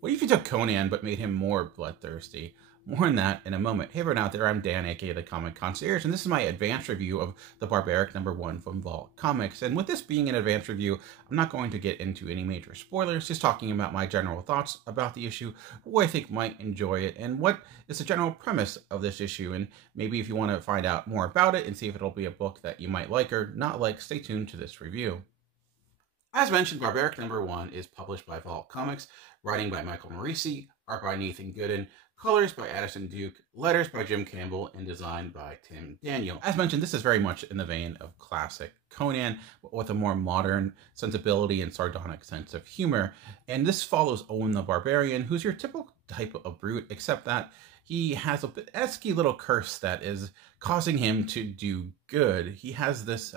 What if you took Conan but made him more bloodthirsty? More on that in a moment. Hey everyone out there, I'm Dan, aka the Comic Concierge, and this is my advanced review of the Barbaric #1 from Vault Comics. And with this being an advanced review, I'm not going to get into any major spoilers, just talking about my general thoughts about the issue, who I think might enjoy it, and what is the general premise of this issue. And maybe if you want to find out more about it and see if it'll be a book that you might like or not like, stay tuned to this review. As mentioned, Barbaric #1 is published by Vault Comics, writing by Michael Moreci, art by Nathan Gooden, colors by Addison Duke, letters by Jim Campbell, and design by Tim Daniel. As mentioned, this is very much in the vein of classic Conan, but with a more modern sensibility and sardonic sense of humor. And this follows Owen the Barbarian, who's your typical type of brute, except that he has a pesky little curse that is causing him to do good. He has this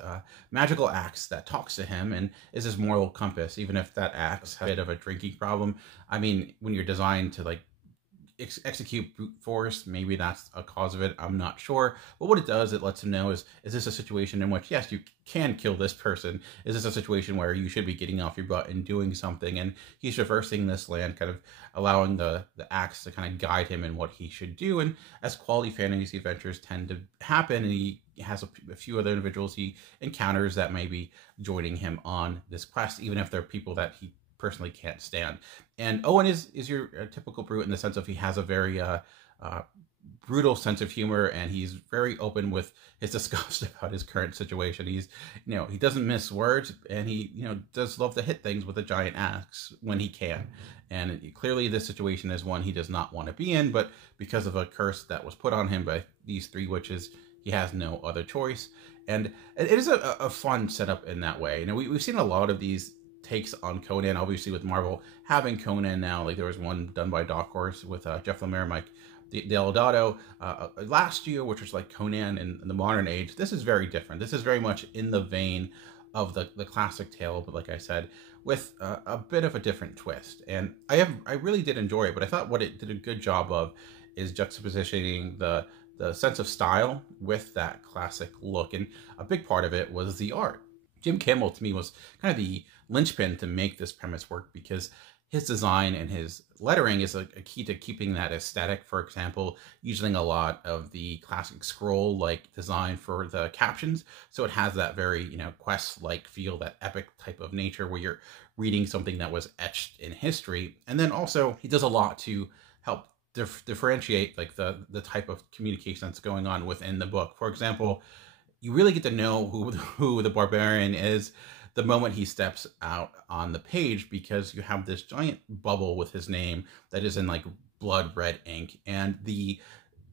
magical axe that talks to him and is his moral compass, even if that axe has a bit of a drinking problem. I mean, when you're designed to execute brute force, maybe that's a cause of it, I'm not sure. But what it does, it lets him know is this a situation in which, yes, you can kill this person? Is this a situation where you should be getting off your butt and doing something? And he's traversing this land, kind of allowing the axe to kind of guide him in what he should do. And as quality fantasy adventures tend to happen, and he has a few other individuals he encounters that may be joining him on this quest, even if they're people that he personally can't stand. And Owen is your typical brute in the sense of he has a very brutal sense of humor, and he's very open with his disgust about his current situation. He's, he doesn't miss words, and he, does love to hit things with a giant axe when he can. And clearly this situation is one he does not want to be in, but because of a curse that was put on him by these three witches, he has no other choice. And it is a fun setup in that way. We've seen a lot of these takes on Conan, obviously with Marvel having Conan now. Like there was one done by Dark Horse with Jeff Lemire, Mike Deodato last year, which was like Conan in the modern age. This is very different. This is very much in the vein of the classic tale, but like I said, with a bit of a different twist. And I really did enjoy it, but I thought what it did a good job of is juxtapositioning the sense of style with that classic look. And a big part of it was the art. Jim Campbell, to me, was kind of the linchpin to make this premise work, because his design and his lettering is a key to keeping that aesthetic. For example, using a lot of the classic scroll-like design for the captions. So it has that very, quest-like feel, that epic type of nature where you're reading something that was etched in history. And then also he does a lot to help differentiate like the type of communication that's going on within the book. For example, you really get to know who the Barbarian is the moment he steps out on the page, because you have this giant bubble with his name that is in like blood red ink, and the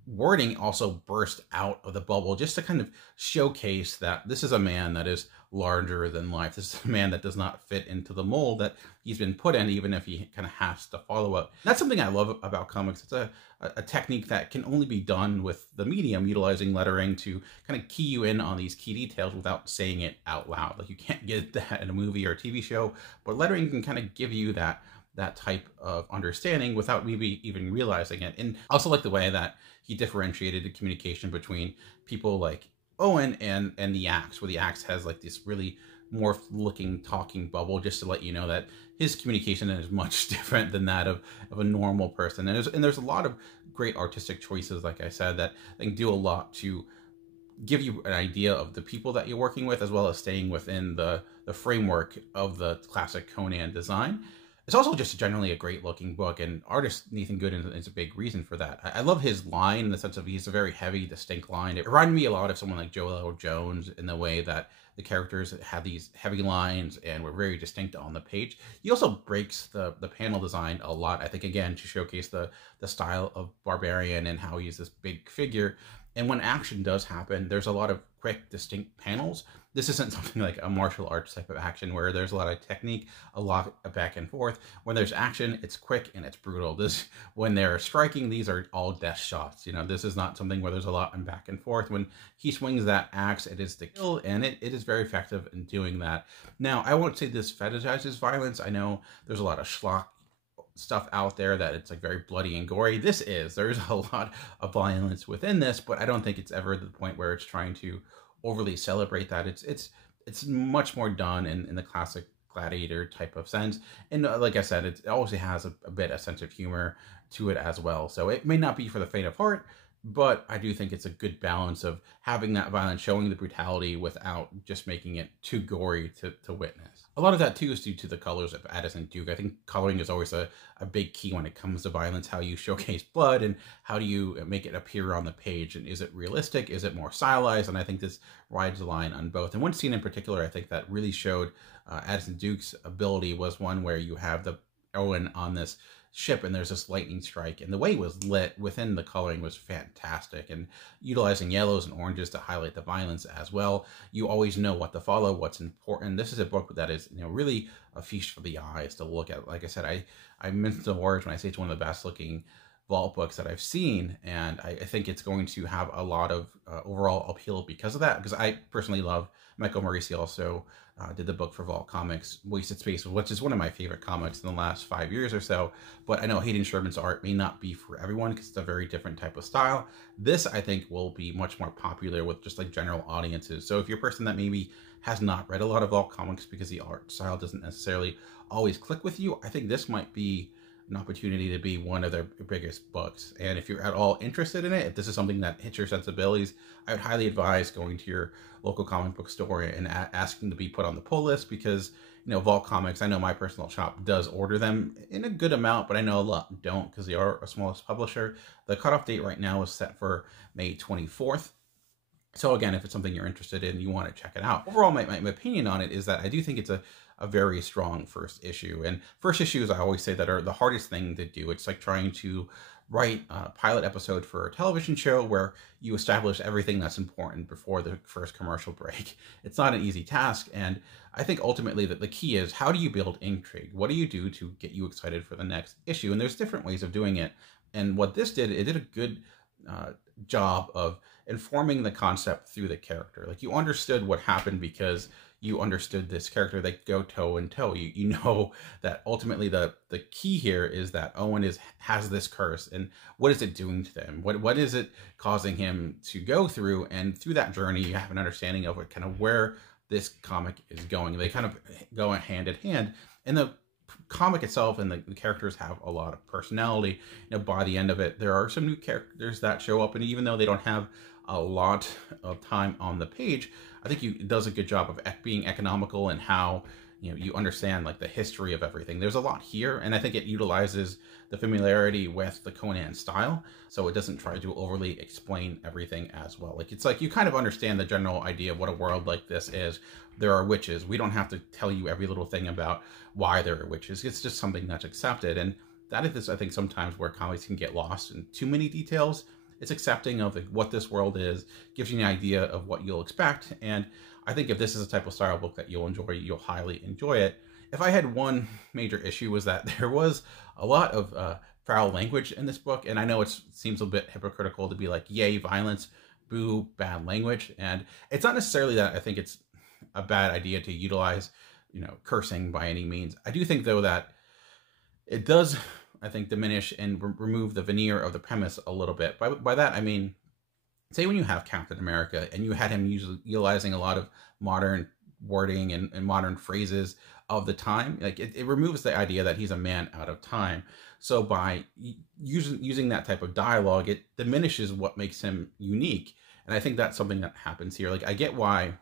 wording also burst out of the bubble just to kind of showcase that this is a man that is larger than life. This is a man that does not fit into the mold that he's been put in, even if he kind of has to follow up. That's something I love about comics. It's a technique that can only be done with the medium, utilizing lettering to kind of key you in on these key details without saying it out loud. Like you can't get that in a movie or a TV show, but lettering can kind of give you that type of understanding without maybe even realizing it. And I also like the way that he differentiated the communication between people like Owen and the axe, where the axe has like this really morphed looking talking bubble, just to let you know that his communication is much different than that of a normal person. And there's a lot of great artistic choices, like I said, that can do a lot to give you an idea of the people that you're working with, as well as staying within the framework of the classic Conan design. It's also just generally a great looking book, and artist Nathan Gooden is a big reason for that. I love his line in the sense of he's a very heavy, distinct line. It reminded me a lot of someone like Joel Jones in the way that the characters had these heavy lines and were very distinct on the page. He also breaks the panel design a lot, I think, again, to showcase the style of Barbarian and how he's this big figure. And when action does happen, there's a lot of quick, distinct panels. This isn't something like a martial arts type of action where there's a lot of technique, a lot of back and forth. When there's action, it's quick and it's brutal. When they're striking, these are all death shots. This is not something where there's a lot of back and forth. When he swings that axe, it is to kill, and it is very effective in doing that. Now, I won't say this fetishizes violence. I know there's a lot of schlock stuff out there that it's like very bloody and gory. There's a lot of violence within this, but I don't think it's ever the point where it's trying to overly celebrate that. It's much more done in the classic gladiator type of sense. And like I said, it also has a bit of sense of humor to it as well. So it may not be for the faint of heart, but I do think it's a good balance of having that violence, showing the brutality without just making it too gory to witness. A lot of that too is due to the colors of Addison Duke. I think coloring is always a big key when it comes to violence, how you showcase blood and how do you make it appear on the page. And is it realistic? Is it more stylized? And I think this rides the line on both. And one scene in particular, I think that really showed Addison Duke's ability was one where you have the Owen on this ship and there's this lightning strike, and the way it was lit within the coloring was fantastic, and utilizing yellows and oranges to highlight the violence as well. You always know what to follow, what's important. This is a book that is, really a feast for the eyes to look at. Like I said, I mince the words when I say it's one of the best looking vault books that I've seen, and I think it's going to have a lot of overall appeal because of that, because I personally love Michael Moreci. Also did the book for Vault Comics, Wasted Space, which is one of my favorite comics in the last 5 years or so. But I know Hayden Sherman's art may not be for everyone because it's a very different type of style. This, I think, will be much more popular with just like general audiences. So if you're a person that maybe has not read a lot of Vault Comics because the art style doesn't necessarily always click with you, I think this might be an opportunity to be one of their biggest books. And if you're at all interested in it, if this is something that hits your sensibilities, I would highly advise going to your local comic book store and asking to be put on the pull list, because Vault Comics, I know my personal shop does order them in a good amount, but I know a lot don't because they are a smallest publisher. The cutoff date right now is set for May 24th. So again, if it's something you're interested in, you want to check it out. Overall, my opinion on it is that I do think it's a very strong first issue. And first issues, I always say, that are the hardest thing to do. It's like trying to write a pilot episode for a television show where you establish everything that's important before the first commercial break. It's not an easy task. And I think ultimately that the key is, how do you build intrigue? What do you do to get you excited for the next issue? And there's different ways of doing it. And what this did, it did a good job of informing the concept through the character. Like, you understood what happened because you understood this character. They go toe and toe. You know that ultimately the key here is that Owen has this curse, and what is it doing to them? What is it causing him to go through? And through that journey, you have an understanding of kind of where this comic is going. They kind of go hand in hand, and the comic itself and the characters have a lot of personality. By the end of it, there are some new characters that show up, and even though they don't have a lot of time on the page, I think it does a good job of being economical and how you understand like the history of everything. There's a lot here, and I think it utilizes the familiarity with the Conan style, so it doesn't try to overly explain everything as well. It's like you kind of understand the general idea of what a world like this is. There are witches. We don't have to tell you every little thing about why there are witches. It's just something that's accepted, and that is, I think, sometimes where comics can get lost in too many details. It's accepting of what this world is, gives you an idea of what you'll expect, and I think if this is a type of style book that you'll enjoy, you'll highly enjoy it. If I had one major issue, was that there was a lot of foul language in this book, and I know it seems a bit hypocritical to be like, yay, violence, boo, bad language, and it's not necessarily that I think it's a bad idea to utilize, cursing by any means. I do think, though, that it does, I think, diminish and remove the veneer of the premise a little bit. By that, I mean, say when you have Captain America and you had him utilizing a lot of modern wording and modern phrases of the time, like it removes the idea that he's a man out of time. So by using that type of dialogue, it diminishes what makes him unique. And I think that's something that happens here. Like, I get why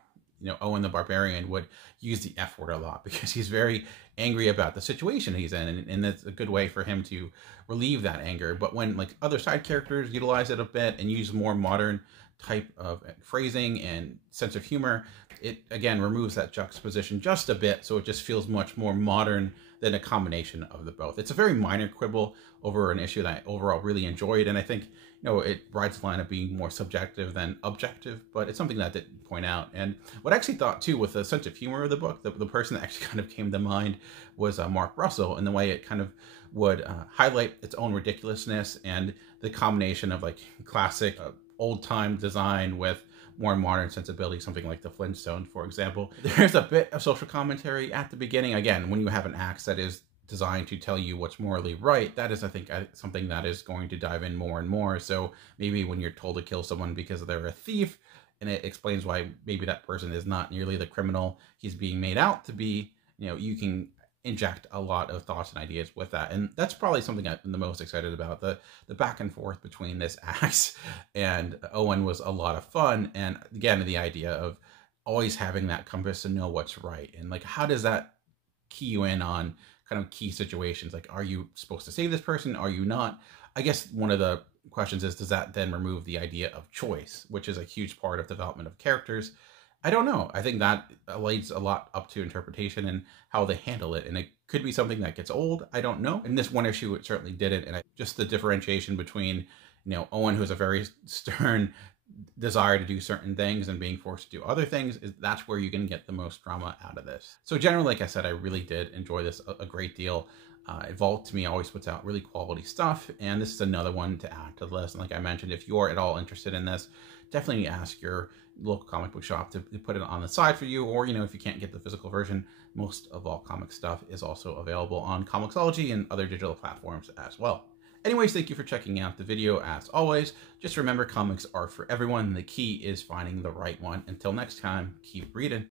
Owen the Barbarian would use the F word a lot, because he's very angry about the situation he's in, and that's a good way for him to relieve that anger. But when like other side characters utilize it a bit and use more modern type of phrasing and sense of humor, it again removes that juxtaposition just a bit, so it just feels much more modern than a combination of the both. It's a very minor quibble over an issue that I overall really enjoyed, and I think it rides the line of being more subjective than objective, but it's something that I didn't point out. And what I actually thought too, with the sense of humor of the book, the person that actually kind of came to mind was Mark Russell, and the way it kind of would highlight its own ridiculousness and the combination of like classic old-time design with more modern sensibility, something like the Flintstones, for example. There's a bit of social commentary at the beginning. Again, when you have an axe that is designed to tell you what's morally right, that is, I think, something that is going to dive in more and more. So maybe when you're told to kill someone because they're a thief, and it explains why maybe that person is not nearly the criminal he's being made out to be, you can inject a lot of thoughts and ideas with that. And that's probably something I'm the most excited about. The back and forth between this Axe and Owen was a lot of fun. And again, the idea of always having that compass to know what's right. And like, how does that key you in on kind of key situations? Like, are you supposed to save this person? Are you not? I guess one of the questions is, does that then remove the idea of choice, which is a huge part of development of characters? I don't know. I think that leads a lot up to interpretation and how they handle it. And it could be something that gets old. I don't know. In this one issue, it certainly didn't. And just the differentiation between, Owen, who's a very stern desire to do certain things and being forced to do other things, that's where you can get the most drama out of this. So generally, like I said, I really did enjoy this a great deal. Vault, to me, always puts out really quality stuff, and this is another one to add to the list. And like I mentioned, if you're at all interested in this, definitely ask your local comic book shop to put it on the side for you, or if you can't get the physical version, most of Vault Comic stuff is also available on Comixology and other digital platforms as well. Anyways, thank you for checking out the video. As always, just remember, comics are for everyone. The key is finding the right one. Until next time, keep reading.